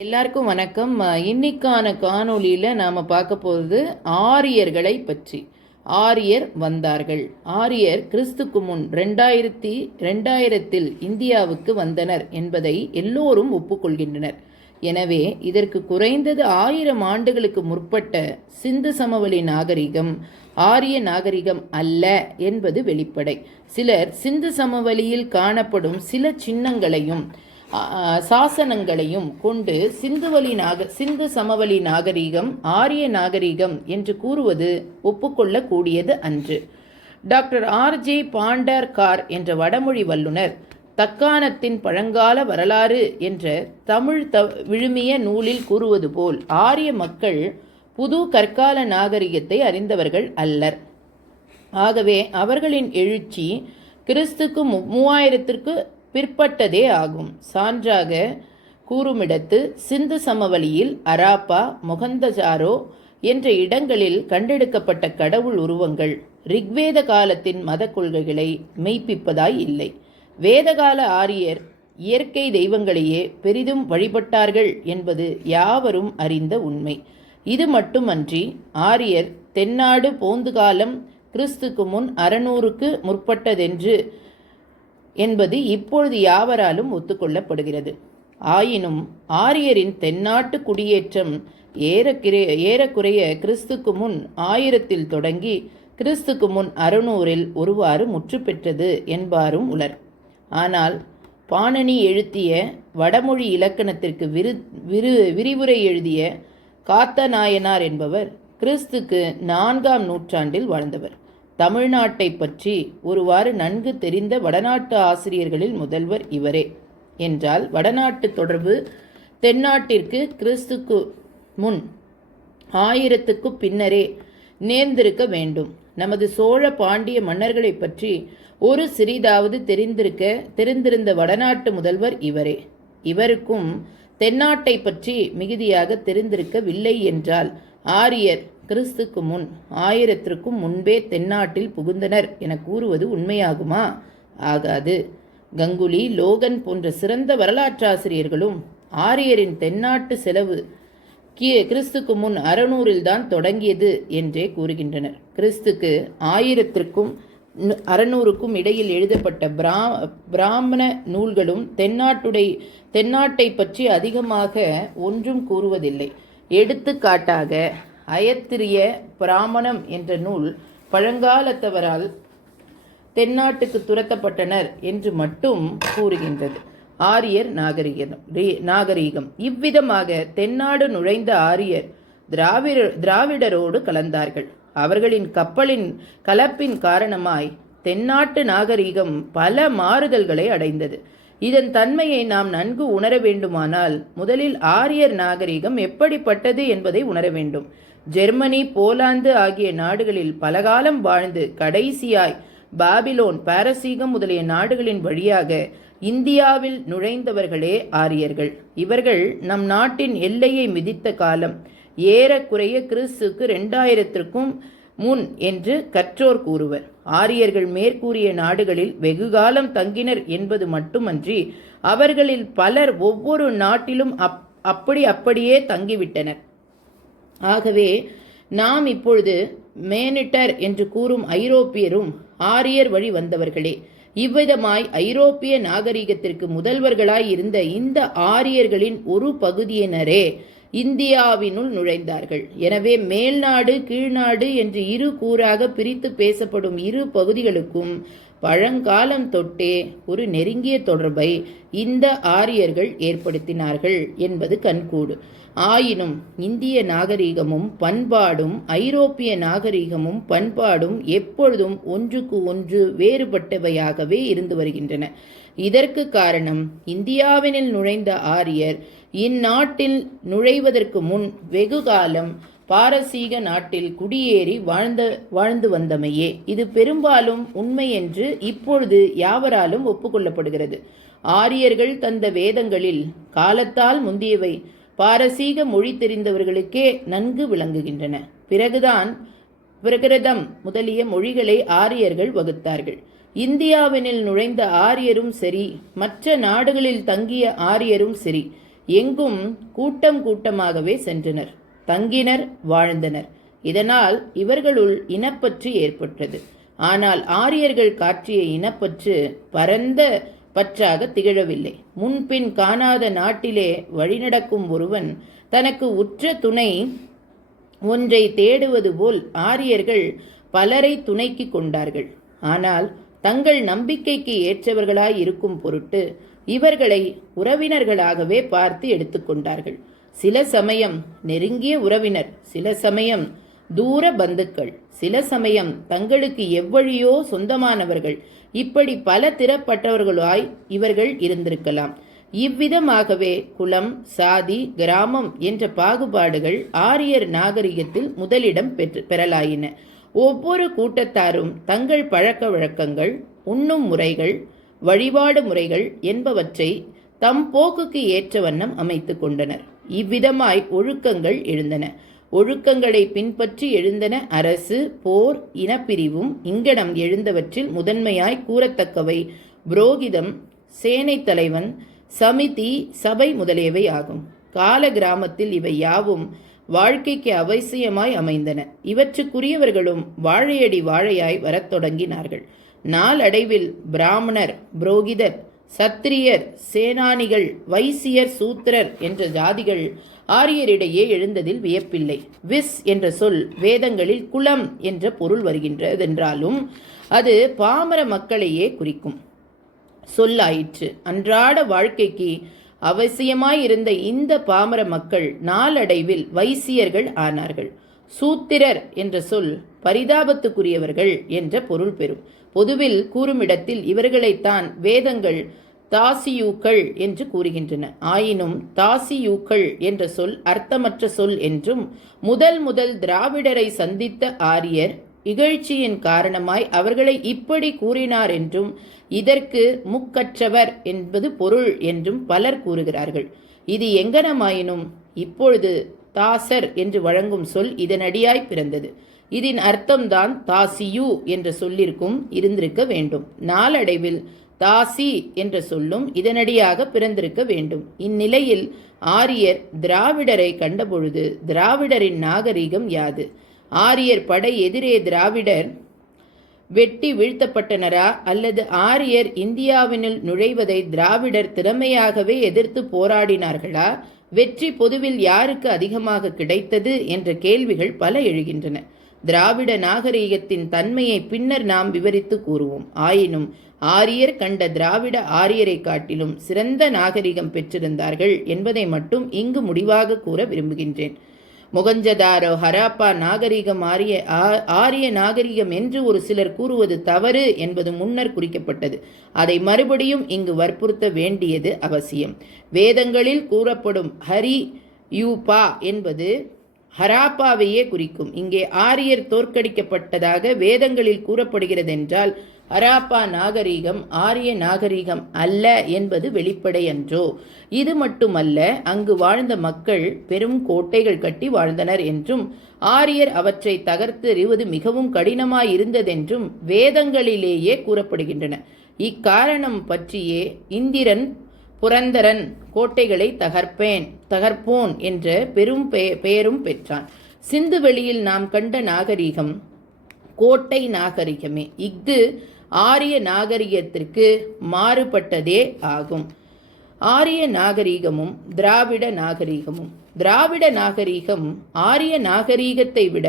எல்லாருக்கும் வணக்கம். இன்னைக்கான காணொளியில் நாம் பார்க்க போகிறது ஆரியர்களை பற்றி. ஆரியர் வந்தார்கள். ஆரியர் கிறிஸ்துக்கு முன் 2000 இந்தியாவுக்கு வந்தனர் என்பதை எல்லோரும் ஒப்புக்கொள்கின்றனர். எனவே இதற்கு குறைந்தது 1000 ஆண்டுகளுக்கு முற்பட்ட சிந்து சமவெளி நாகரிகம் ஆரிய நாகரிகம் அல்ல என்பது வெளிப்படை. சிலர் சிந்து சமவெளியில் காணப்படும் சில சின்னங்களையும் சாசனங்களையும் கொண்டு சிந்து சமவெளி நாகரிகம் ஆரிய நாகரிகம் என்று கூறுவது ஒப்புக்கொள்ளக்கூடியது அன்று. Doctor RJ. பாண்டர்கார் என்ற வடமொழி வல்லுனர் தக்காணத்தின் பழங்கால வரலாறு என்ற தமிழ் விழுமிய நூலில் கூறுவது போல் ஆரிய மக்கள் புது கற்கால நாகரிகத்தை அறிந்தவர்கள் அல்லர். ஆகவே அவர்களின் எழுச்சி கிறிஸ்துக்கு 3000 பிற்பட்டதே ஆகும். சான்றாக கூறுமிடத்து சிந்து சமவெளியில் அராப்பா, மொகந்தஜாரோ என்ற இடங்களில் கண்டெடுக்கப்பட்ட கடவுள் உருவங்கள் ரிக்வேத காலத்தின் மத கொள்கைகளை மெய்ப்பிப்பதாய் இல்லை. வேதகால ஆரியர் இயற்கை தெய்வங்களையே பெரிதும் வழிபட்டார்கள் என்பது யாவரும் அறிந்த உண்மை. இது மட்டுமன்றி ஆரியர் தென்னாடு போந்துகாலம் கிறிஸ்துக்கு முன் 600க்கு முற்பட்டதென்று என்பது இப்பொழுது யாவராலும் ஒத்துக்கொள்ளப்படுகிறது. ஆயினும் ஆரியரின் தென்னாட்டு குடியேற்றம் ஏறக்குறைய கிறிஸ்துக்கு முன் 1000 தொடங்கி கிறிஸ்துக்கு முன் 600 ஒருவாறு முற்று பெற்றது என்பாரும் உலர். ஆனால் பாணனி எழுதிய வடமொழி இலக்கணத்திற்கு விரிவுரை எழுதிய காத்தநாயனார் என்பவர் கிறிஸ்துக்கு 4ஆம் நூற்றாண்டில் வாழ்ந்தவர். தமிழ்நாட்டை பற்றி ஒருவாறு நன்கு தெரிந்த வடநாட்டு ஆசிரியர்களில் முதல்வர் இவரே என்றால் வடநாட்டு தொடர்பு தென்னாட்டிற்கு கிறிஸ்துக்கு முன் 1000க்கு பின்னரே நேர்ந்திருக்க வேண்டும். நமது சோழ பாண்டிய மன்னர்களை பற்றி ஒரு சிறிதாவது தெரிந்திருந்த வடநாட்டு முதல்வர் இவரே. இவருக்கும் தென்னாட்டை பற்றி மிகுதியாக தெரிந்திருக்கவில்லை என்றால் ஆரியர் கிறிஸ்துக்கு முன் 1000க்கும் முன்பே தென்னாட்டில் புகுந்தனர் என கூறுவது உண்மையாகுமா? ஆகாது. கங்குலி, லோகன் போன்ற சிறந்த வரலாற்றாசிரியர்களும் ஆரியரின் தென்னாட்டு செலவு கிறிஸ்துக்கு முன் 600 தான் தொடங்கியது என்றே கூறுகின்றனர். கிறிஸ்துக்கு 1000க்கும் 600க்கும் இடையில் எழுதப்பட்ட பிராமண நூல்களும் தென்னாட்டை பற்றி அதிகமாக ஒன்றும் கூறுவதில்லை. எடுத்துக்காட்டாக அயத்திரிய பிராமணம் என்ற நூல் பழங்காலத்தவரால் தென்னாட்டுக்கு துரத்தப்பட்டனர் என்று மட்டும் கூறுகின்றது. ஆரியர் நாகரிகம் இவ்விதமாக தென்னாடு நுழைந்த ஆரியர் திராவிடரோடு கலந்தார்கள். அவர்களின் கலப்பின் காரணமாய் தென்னாட்டு நாகரிகம் பல மாறுதல்களை அடைந்தது. இதன் தன்மையை நாம் நன்கு உணர வேண்டுமானால் முதலில் ஆரியர் நாகரிகம் எப்படிப்பட்டது என்பதை உணர வேண்டும். ஜெர்மனி, போலாந்து ஆகிய நாடுகளில் பலகாலம் வாழ்ந்து கடைசியாய் பாபிலோன், பாரசீகம் முதலிய நாடுகளின் வழியாக இந்தியாவில் நுழைந்தவர்களே ஆரியர்கள். இவர்கள் நம் நாட்டின் எல்லையை மிதித்த காலம் ஏறக்குறைய கிறிஸ்துக்கு 2000க்கும் முன் என்று கற்றோர் கூறுவர். ஆரியர்கள் மேற்கூறிய நாடுகளில் வெகுகாலம் தங்கினர் என்பது மட்டுமன்றி அவர்களில் பலர் ஒவ்வொரு நாட்டிலும் அப்படியே தங்கிவிட்டனர். ஆகவே நாம் இப்பொழுது மேனிட்டர் என்று கூறும் ஐரோப்பியரும் ஆரியர் வழி வந்தவர்களே. இவ்விதமாய் ஐரோப்பிய நாகரிகத்திற்கு முதல்வர்களாய் இருந்த இந்த ஆரியர்களின் ஒரு பகுதியினரே இந்தியாவினுள் நுழைந்தார்கள். எனவே மேல்நாடு கீழ்நாடு என்று இரு கூறாக பிரித்து பேசப்படும் இரு பகுதிகளுக்கும் பழங்காலம் தொட்டே ஒரு நெருங்கிய தொடர்பை இந்த ஆரியர்கள் ஏற்படுத்தினார்கள் என்பது கண்கூடு. ஆயினும் இந்திய நாகரிகமும் பண்பாடும் ஐரோப்பிய நாகரிகமும் பண்பாடும் எப்பொழுதும் ஒன்றுக்கு ஒன்று வேறுபட்டவையாகவே இருந்து வருகின்றன. இதற்கு காரணம் இந்தியாவினில் நுழைந்த ஆரியர் இந்நாட்டில் நுழைவதற்கு முன் வெகுகாலம் பாரசீக நாட்டில் குடியேறி வாழ்ந்து வந்தமையே. இது பெரும்பாலும் உண்மை என்று இப்பொழுது யாவராலும் ஒப்புக்கொள்ளப்படுகிறது. ஆரியர்கள் தந்த வேதங்களில் காலத்தால் முந்தியவை பாரசீக மொழி தெரிந்தவர்களுக்கே நன்கு விளங்குகின்றன. பிறகுதான் பிரகிருதம் முதலிய மொழிகளை ஆரியர்கள் வகுத்தார்கள். இந்தியாவினில் நுழைந்த ஆரியரும் சரி, மற்ற நாடுகளில் தங்கிய ஆரியரும் சரி, எங்கும் கூட்டம் கூட்டமாகவே சென்றனர், தங்கினர், வாழ்ந்தனர். இதனால் இவர்களுள் இனப்பற்று ஏற்பட்டது. ஆனால் ஆரியர்கள் காட்டிய இனப்பற்று பரந்த பற்றாக திகழவில்லை. முன்பின் காணாத நாட்டிலே வழிநடக்கும் ஒருவன் தனக்கு உற்ற துணை ஒன்றை தேடுவது போல் ஆரியர்கள் பலரை துணைக்கு கொண்டார்கள். ஆனால் தங்கள் நம்பிக்கைக்கு ஏற்றவர்களாய் இருக்கும் பொருட்டு இவர்களை உறவினர்களாகவே பார்த்து எடுத்துக்கொண்டார்கள். சில சமயம் நெருங்கிய உறவினர், சில சமயம் தூர பந்துக்கள், சில சமயம் தங்களுக்கு எவ்வழியோ சொந்தமானவர்கள், இப்படி பல திறப்பட்டவர்களாய் இவர்கள் இருந்திருக்கலாம். இவ்விதமாகவே குலம், சாதி, கிராமம் என்ற பாகுபாடுகள் ஆரியர் நாகரிகத்தில் முதலிடம் பெறலாயின. ஒவ்வொரு கூட்டத்தாரும் தங்கள் பழக்க வழக்கங்கள், உண்ணும் முறைகள், வழிபாடு முறைகள் என்பவற்றை தம் போக்குக்கு ஏற்ற வண்ணம் அமைத்து கொண்டனர். இவ்விதமாய் ஒழுக்கங்கள் எழுந்தன. ஒழுக்கங்களை பின்பற்றி எழுந்தன அரசு, போர், இனப்பிரிவும் இங்கனம் எழுந்தவற்றில் முதன்மையாய் கூறத்தக்கவை புரோகிதம், சேனை தலைவன், சமிதி, சபை முதலியவை ஆகும். கால கிராமத்தில் இவை யாவும் வாழ்க்கைக்கு அவசியமாய் அமைந்தன. இவற்றுக்குரியவர்களும் வாழையடி வாழையாய் வரத் தொடங்கினார்கள். நாளடைவில் பிராமணர், புரோகிதர், சத்திரியர், சேனானிகள், வைசியர், சூத்திரர் என்ற ஜாதிகள் ஆரியரிடையே எழுந்ததில் வியப்பில்லை. விஸ் என்ற சொல் வேதங்களில் குலம் என்ற பொருள் வருகின்றதென்றாலும் அது பாமர மக்களையே குறிக்கும் சொல்லாயிற்று. அன்றாட வாழ்க்கைக்கு அவசியமாயிருந்த இந்த பாமர மக்கள் நாளடைவில் வைசியர்கள் ஆனார்கள். சூத்திரர் என்ற சொல் பரிதாபத்துக்குரியவர்கள் என்ற பொருள் பெறும். பொதுவில் கூறுமிடத்தில் இவர்களைத்தான் வேதங்கள் தாசியூக்கள் என்று கூறுகின்றன. ஆயினும் தாசியூக்கள் என்ற சொல் அர்த்தமற்ற சொல் என்றும், முதல் திராவிடரை சந்தித்த ஆரியர் இகழ்ச்சியின் காரணமாய் அவர்களை இப்படி கூறினார் என்றும், இதற்கு முக்கற்றவர் என்பது பொருள் என்றும் பலர் கூறுகிறார்கள். இது எங்கனமாயினும் இப்பொழுது தாசர் என்று வழங்கும் சொல் இதனடியாய் பிறந்தது. இதன் அர்த்தம்தான் தாசியு என்ற சொல்லிற்கும் இருந்திருக்க வேண்டும். நாளடைவில் தாசி என்ற சொல்லும் இதனடியாக பிறந்திருக்க வேண்டும். இந்நிலையில் ஆரியர் திராவிடரை கண்டபொழுது திராவிடரின் நாகரிகம் யாது? ஆரியர் படை எதிரே திராவிடர் வெட்டி வீழ்த்தப்பட்டனரா, அல்லது ஆரியர் இந்தியாவினுள் நுழைவதை திராவிடர் திறமையாகவே எதிர்த்து போராடினார்களா? வெற்றி பொதுவில் யாருக்கு அதிகமாக கிடைத்தது என்ற கேள்விகள் பல எழுகின்றன. திராவிட நாகரிகத்தின் தன்மையை பின்னர் நாம் விவரித்து கூறுவோம். ஆயினும் ஆரியர் கண்ட திராவிட ஆரியரை காட்டிலும் சிறந்த நாகரிகம் பெற்றிருந்தார்கள் என்பதை மட்டும் இங்கு முடிவாக கூற விரும்புகின்றேன். மொகஞ்சதாரோ, ஹராப்பா நாகரிகம் ஆரிய நாகரிகம் என்று ஒரு சிலர் கூறுவது தவறு என்பது முன்னர் குறிக்கப்பட்டது. அதை மறுபடியும் இங்கு வற்புறுத்த வேண்டியது அவசியம். வேதங்களில் கூறப்படும் ஹரி யூபா என்பது ஹராப்பாவையே குறிக்கும். இங்கே ஆரியர் தோற்கடிக்கப்பட்டதாக வேதங்களில் கூறப்படுகிறது என்றால் ஹராப்பா நாகரிகம் ஆரிய நாகரிகம் அல்ல என்பது வெளிப்படையன்றோ? இது மட்டுமல்ல, அங்கு வாழ்ந்த மக்கள் பெரும் கோட்டைகள் கட்டி வாழ்ந்தனர் என்றும், ஆரியர் அவற்றை தகர்த்து எறிவது மிகவும் கடினமாயிருந்ததென்றும் வேதங்களிலேயே கூறப்படுகின்றன. இக்காரணம் பற்றியே இந்திரன் புரந்தரன் கோட்டைகளை தகர்ப்போன் என்ற பெரும் பெயரும் பெற்றான். சிந்து வெளியில் நாம் கண்ட நாகரிகம் கோட்டை நாகரிகமே. இஃது ஆரிய நாகரிகத்திற்கு மாறுபட்டதே ஆகும். ஆரிய நாகரிகமும் திராவிட நாகரிகமும். திராவிட நாகரிகம் ஆரிய நாகரிகத்தை விட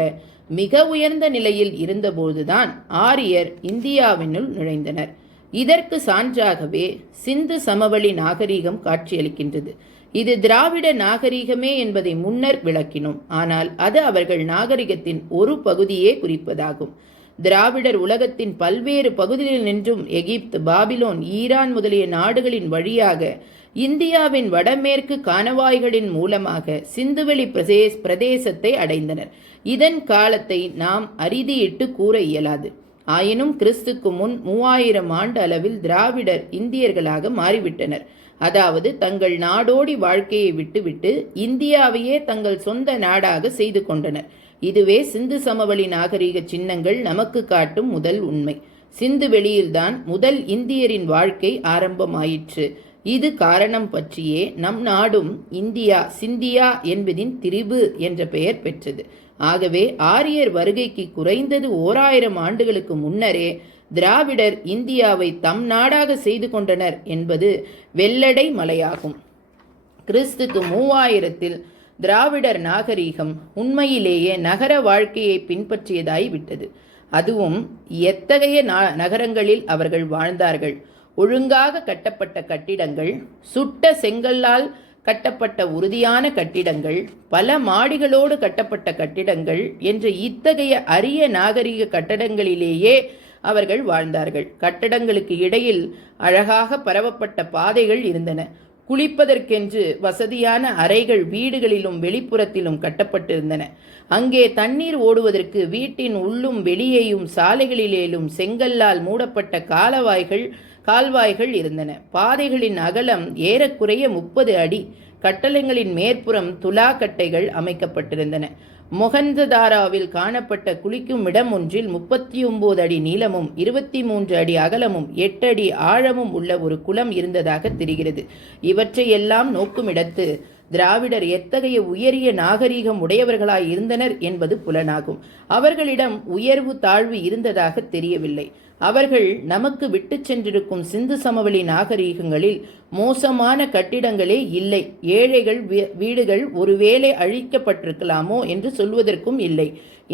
மிக உயர்ந்த நிலையில் இருந்தபோதுதான் ஆரியர் இந்தியாவினுள் நுழைந்தனர். இதற்கு சான்றாகவே சிந்து சமவெளி நாகரிகம் காட்சியளிக்கின்றது. இது திராவிட நாகரிகமே என்பதை முன்னர் விளக்கினோம். ஆனால் அது அவர்கள் நாகரிகத்தின் ஒரு பகுதியே குறிப்பதாகும். திராவிடர் உலகத்தின் பல்வேறு பகுதிகளில் நின்றும் எகிப்து, பாபிலோன், ஈரான் முதலிய நாடுகளின் வழியாக இந்தியாவின் வடமேற்கு காணவாய்களின் மூலமாக சிந்துவெளி பிரதேசத்தை அடைந்தனர். இதன் காலத்தை நாம் அறுதியிட்டு கூற இயலாது. ஆயினும் கிறிஸ்துக்கு முன் 3000 ஆண்டு அளவில் திராவிடர் இந்தியர்களாக மாறிவிட்டனர். அதாவது தங்கள் நாடோடி வாழ்க்கையை விட்டுவிட்டு இந்தியாவையே தங்கள் சொந்த நாடாக செய்து கொண்டனர். இதுவே சிந்து சமவெளி நாகரிக சின்னங்கள் நமக்கு காட்டும் முதல் உண்மை. சிந்து வெளியில்தான் முதல் இந்தியரின் வாழ்க்கை ஆரம்பமாயிற்று. இது காரணம் பற்றியே நம் நாடும் இந்தியா சிந்தியா என்பதின் திரிபு என்ற பெயர் பெற்றது. ஆகவே ஆரியர் வருகைக்கு குறைந்தது 1000 ஆண்டுகளுக்கு முன்னரே திராவிடர் இந்தியாவை தம் நாடாக செய்து கொண்டனர் என்பது வெள்ளடை மலையாகும். கிறிஸ்துக்கு 3000 திராவிடர் நாகரீகம் உண்மையிலேயே நகர வாழ்க்கையை பின்பற்றியதாய் விட்டது. அதுவும் எத்தகைய நகரங்களில் அவர்கள் வாழ்ந்தார்கள்! ஒழுங்காக கட்டப்பட்ட கட்டிடங்கள், சுட்ட செங்கல்லால் கட்டப்பட்ட உறுதியான கட்டிடங்கள், பல மாடிகளோடு கட்டப்பட்ட கட்டிடங்கள் என்ற இத்தகைய அரிய நாகரிக கட்டடங்களிலேயே அவர்கள் வாழ்ந்தார்கள். கட்டடங்களுக்கு இடையில் அழகாக பரவப்பட்ட பாதைகள் இருந்தன. குளிப்பதற்கென்று வசதியான அறைகள் வீடுகளிலும் வெளிப்புறத்திலும் கட்டப்பட்டிருந்தன. அங்கே தண்ணீர் ஓடுவதற்கு வீட்டின் உள்ளும் வெளியேயும் சாலைகளிலேயும் செங்கல்லால் மூடப்பட்ட கால்வாய்கள் இருந்தன. பாதைகளின் அகலம் ஏறக்குறைய 30 அடி. கட்டடங்களின் மேற்புறம் துலா கட்டைகள் அமைக்கப்பட்டிருந்தன. மொஹஞ்சதாரோவில் காணப்பட்ட குளிக்கும் இடம் ஒன்றில் 39 அடி நீளமும் 23 அடி அகலமும் 8 அடி ஆழமும் உள்ள ஒரு குளம் இருந்ததாக தெரிகிறது. இவற்றையெல்லாம் நோக்குமிடத்து திராவிடர் எத்தகைய உயரிய நாகரீகம் உடையவர்களாய் இருந்தனர் என்பது புலனாகும். அவர்களிடம் உயர்வு தாழ்வு இருந்ததாக தெரியவில்லை. அவர்கள் நமக்கு விட்டு சென்றிருக்கும் சிந்து சமவெளி நாகரீகங்களில் மோசமான கட்டிடங்களே இல்லை. ஏழைகள் வீடுகள் ஒருவேளை அழிக்கப்பட்டிருக்கலாமோ என்று சொல்வதற்கும் இல்லை.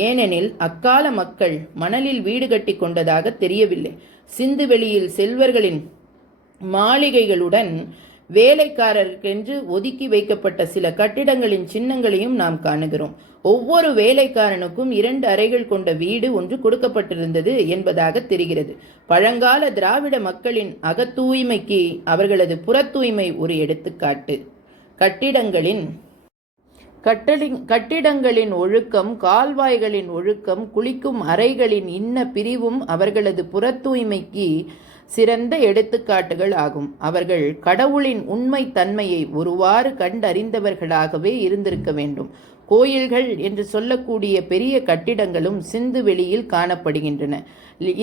ஏனெனில் அக்கால மக்கள் மணலில் வீடு கட்டி கொண்டதாக தெரியவில்லை. சிந்து வெளியில் செல்வர்களின் மாளிகைகளுடன் வேலைக்காரருக்கென்று ஒதுக்கி வைக்கப்பட்ட சில கட்டிடங்களின் சின்னங்களையும் நாம் காணுகிறோம். ஒவ்வொரு வேலைக்காரனுக்கும் 2 அறைகள் கொண்ட வீடு ஒன்று கொடுக்கப்பட்டிருந்தது என்பதாக தெரிகிறது. பழங்கால திராவிட மக்களின் அகத்தூய்மைக்கு அவர்களது புறத்தூய்மை ஒரு எடுத்துக்காட்டு. கட்டிடங்களின் ஒழுக்கம், கால்வாய்களின் ஒழுக்கம், குளிக்கும் அறைகளின் இன்ன பிரிவும் அவர்களது புறத்தூய்மைக்கு சிறந்த எடுத்துக்காட்டுகள் ஆகும். அவர்கள் கடவுளின் உண்மை தன்மையை ஒருவாறு கண்டறிந்தவர்களாகவே இருந்திருக்க வேண்டும். கோயில்கள் என்று சொல்லக்கூடிய பெரிய கட்டிடங்களும் சிந்து வெளியில் காணப்படுகின்றன.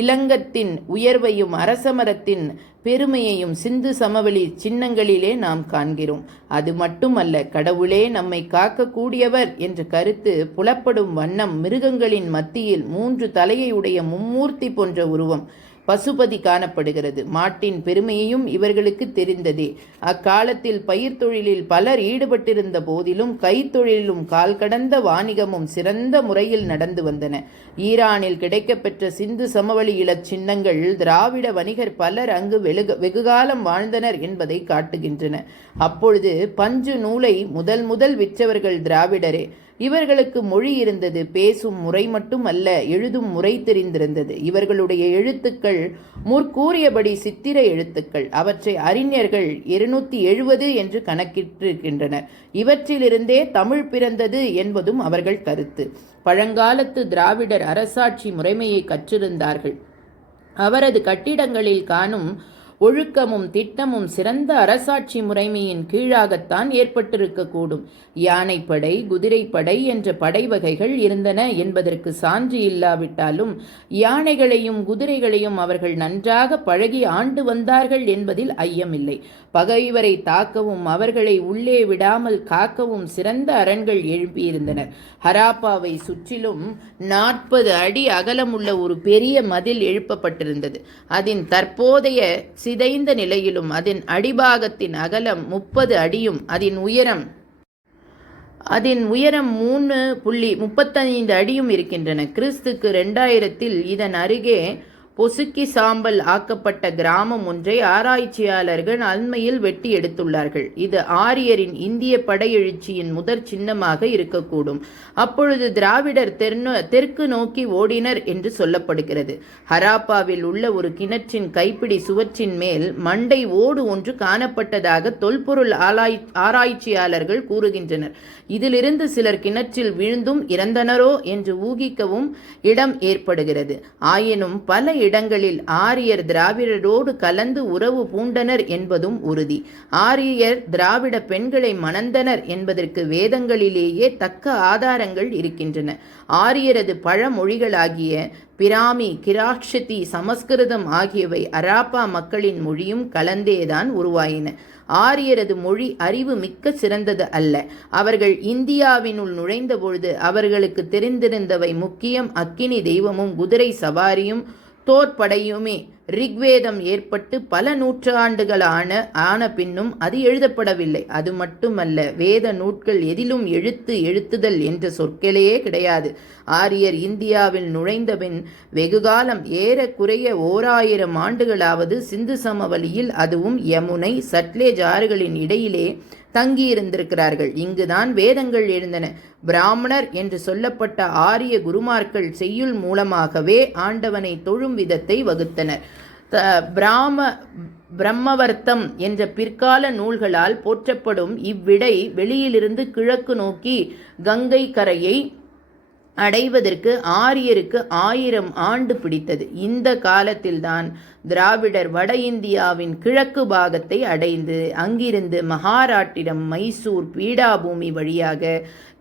இலங்கத்தின் உயர்வையும் அரசமரத்தின் பெருமையையும் சிந்து சமவெளி சின்னங்களிலே நாம் காண்கிறோம். அது மட்டுமல்ல, கடவுளே நம்மை காக்கக்கூடியவர் என்ற கருத்து புலப்படும் வண்ணம் மிருகங்களின் மத்தியில் 3 தலையை உடைய மும்மூர்த்தி போன்ற உருவம் பசுபதி காணப்படுகிறது. மாட்டின் பெருமையையும் இவர்களுக்கு தெரிந்ததே. அக்காலத்தில் பயிர் தொழிலில் பலர் ஈடுபட்டிருந்த போதிலும் கைத்தொழிலும் கால் கடந்த வாணிகமும் சிறந்த முறையில் நடந்து வந்தன. ஈரானில் கிடைக்கப்பெற்ற சிந்து சமவெளி இலச் சின்னங்கள் திராவிட வணிகர் பலர் அங்கு வெகுகாலம் வாழ்ந்தனர் என்பதை காட்டுகின்றன. அப்பொழுது பஞ்சு நூலை முதல் விற்றவர்கள் திராவிடரே. இவர்களுக்கு மொழி இருந்தது. பேசும் முறை மட்டும் அல்ல, எழுதும் முறை தெரிந்திருந்தது. இவர்களுடைய எழுத்துக்கள் முற்கூறியபடி சித்திர எழுத்துக்கள். அவற்றை அறிஞர்கள் 270 என்று கணக்கிட்டிருக்கின்றனர். இவற்றிலிருந்தே தமிழ் பிறந்தது என்பதும் அவர்கள் கருத்து. பழங்காலத்து திராவிடர் அரசாட்சி முறைமையை கற்றிருந்தார்கள். அவரது கட்டிடங்களில் காணும் ஒழுக்கமும் திட்டமும் சிறந்த அரசாட்சி முறைமையின் கீழாகத்தான் ஏற்பட்டிருக்கக்கூடும். யானைப்படை, குதிரைப்படை என்ற படை வகைகள் இருந்தன என்பதற்கு சான்று இல்லாவிட்டாலும் யானைகளையும் குதிரைகளையும் அவர்கள் நன்றாக பழகி ஆண்டு வந்தார்கள் என்பதில் ஐயமில்லை. பகைவரை தாக்கவும் அவர்களை உள்ளே விடாமல் காக்கவும் சிறந்த அரண்கள் எழுப்பியிருந்தனர். ஹராப்பாவை சுற்றிலும் 40 அடி அகலமுள்ள ஒரு பெரிய மதில் எழுப்பப்பட்டிருந்தது. அதன் தற்போதைய சிதைந்த நிலையிலும் அதன் அடிபாகத்தின் அகலம் 30 அடியும் அதன் உயரம் 3.35 அடியும் இருக்கின்றன. கிறிஸ்துக்கு 2000 இதன் அருகே பொசுக்கி சாம்பல் ஆக்கப்பட்ட கிராமம் ஒன்றை ஆராய்ச்சியாளர்கள் அண்மையில் வெட்டி எடுத்துள்ளார்கள். இது ஆரியரின் இந்திய படையெழுச்சியின் முதற் சின்னமாக இருக்கக்கூடும். அப்பொழுது திராவிடர் தெற்கு நோக்கி ஓடினர் என்று சொல்லப்படுகிறது. ஹராப்பாவில் உள்ள ஒரு கிணற்றின் கைப்பிடி சுவற்றின் மேல் மண்டை ஓடு ஒன்று காணப்பட்டதாக தொல்பொருள் ஆராய்ச்சியாளர்கள் கூறுகின்றனர். இதிலிருந்து சிலர் கிணற்றில் விழுந்தும் இறந்தனரோ என்று ஊகிக்கவும் இடம் ஏற்படுகிறது. ஆயினும் பல இடங்களில் ஆரியர் திராவிடரோடு கலந்து உறவு பூண்டனர் என்பதும் உறுதி. ஆரியர் திராவிட பெண்களை மணந்தனர் என்பதற்கு வேதங்களிலேயே தக்க ஆதாரங்கள் இருக்கின்றன. ஆரியரது பழமொழிகளாகிய பிராமி, கிராட்சதி, சமஸ்கிருதம் ஆகியவை ஹராப்பா மக்களின் மொழியும் கலந்தேதான் உருவாயின. ஆரியரது மொழி அறிவு மிக்க சிறந்தது அல்ல. அவர்கள் இந்தியாவினுள் நுழைந்த பொழுது அவர்களுக்கு தெரிந்திருந்தவை முக்கியம் அக்கினி தெய்வமும் குதிரை சவாரியும் தோற்படையுமே. ரிக்வேதம் ஏற்பட்டு பல நூற்றாண்டுகள் ஆன பின்னும் அது எழுதப்படவில்லை. அது மட்டுமல்ல, வேத நூட்கள் எதிலும் எழுத்துதல் என்ற சொற்களே கிடையாது. ஆரியர் இந்தியாவில் நுழைந்தபின் வெகுகாலம் ஏறக்குறைய 1000 ஆண்டுகளாவது சிந்து சமவெளியில், அதுவும் யமுனை சட்லேஜ் ஆறுகளின் இடையிலே தங்கியிருந்திருக்கிறார்கள். இங்குதான் வேதங்கள் எழுந்தன. பிராமணர் என்று சொல்லப்பட்ட ஆரிய குருமார்கள் செய்யுள் மூலமாகவே ஆண்டவனை தொழும் விதத்தை வகுத்தனர். பிரம்மவர்த்தம் என்ற பிற்கால நூல்களால் போற்றப்படும் இவ்விடை வெளியிலிருந்து கிழக்கு நோக்கி கங்கை கரையை அடைவதற்கு ஆரியருக்கு 1000 ஆண்டு பிடித்தது. இந்த காலத்தில்தான் திராவிடர் வட இந்தியாவின் கிழக்கு பாகத்தை அடைந்து அங்கிருந்து மகாராட்டிரம், மைசூர், பீடாபூமி வழியாக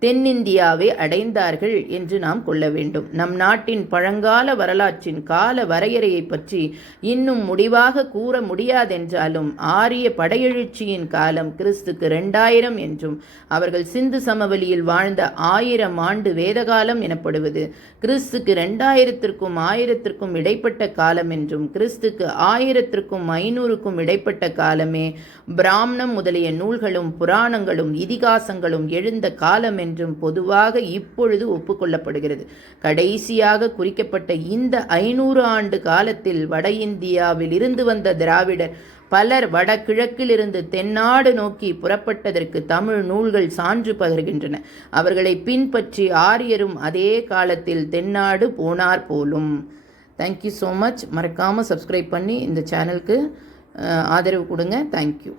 தென்னிந்தியாவை அடைந்தார்கள் என்று நாம் கொள்ள வேண்டும். நம் நாட்டின் பழங்கால வரலாற்றின் கால வரையறையை பற்றி இன்னும் முடிவாக கூற முடியாதென்றாலும் ஆரிய படையெழுச்சியின் காலம் கிறிஸ்துக்கு 2000 என்றும் அவர்கள் சிந்து சமவெளியில் வாழ்ந்த 1000 ஆண்டு வேதகாலம் எனப்படுவது கிறிஸ்துக்கு 2000க்கும் 1000க்கும் இடைப்பட்ட காலம் என்றும் கிறிஸ்துக்கு 1000க்கும் 500க்கும் இடைப்பட்ட காலமே பிராமணம் முதலிய நூல்களும் புராணங்களும் இதிகாசங்களும் எழுந்த காலம் என்றும் பொதுவாக இப்பொழுது ஒப்புக்கொள்ளப்படுகிறது. கடைசியாக குறிக்கப்பட்ட இந்த 500 ஆண்டு காலத்தில் வட இந்தியாவில் இருந்து வந்த திராவிடர் பலர் வடகிழக்கிலிருந்து தென்னாடு நோக்கி புறப்பட்டதற்கு தமிழ் நூல்கள் சான்று பகர்கின்றன. அவர்களை பின்பற்றி ஆரியரும் அதே காலத்தில் தென்னாடு போனார் போலும். Thank you so much. மறக்காமல் சப்ஸ்கிரைப் பண்ணி இந்த சேனலுக்கு ஆதரவு கொடுங்க. தேங்க்யூ.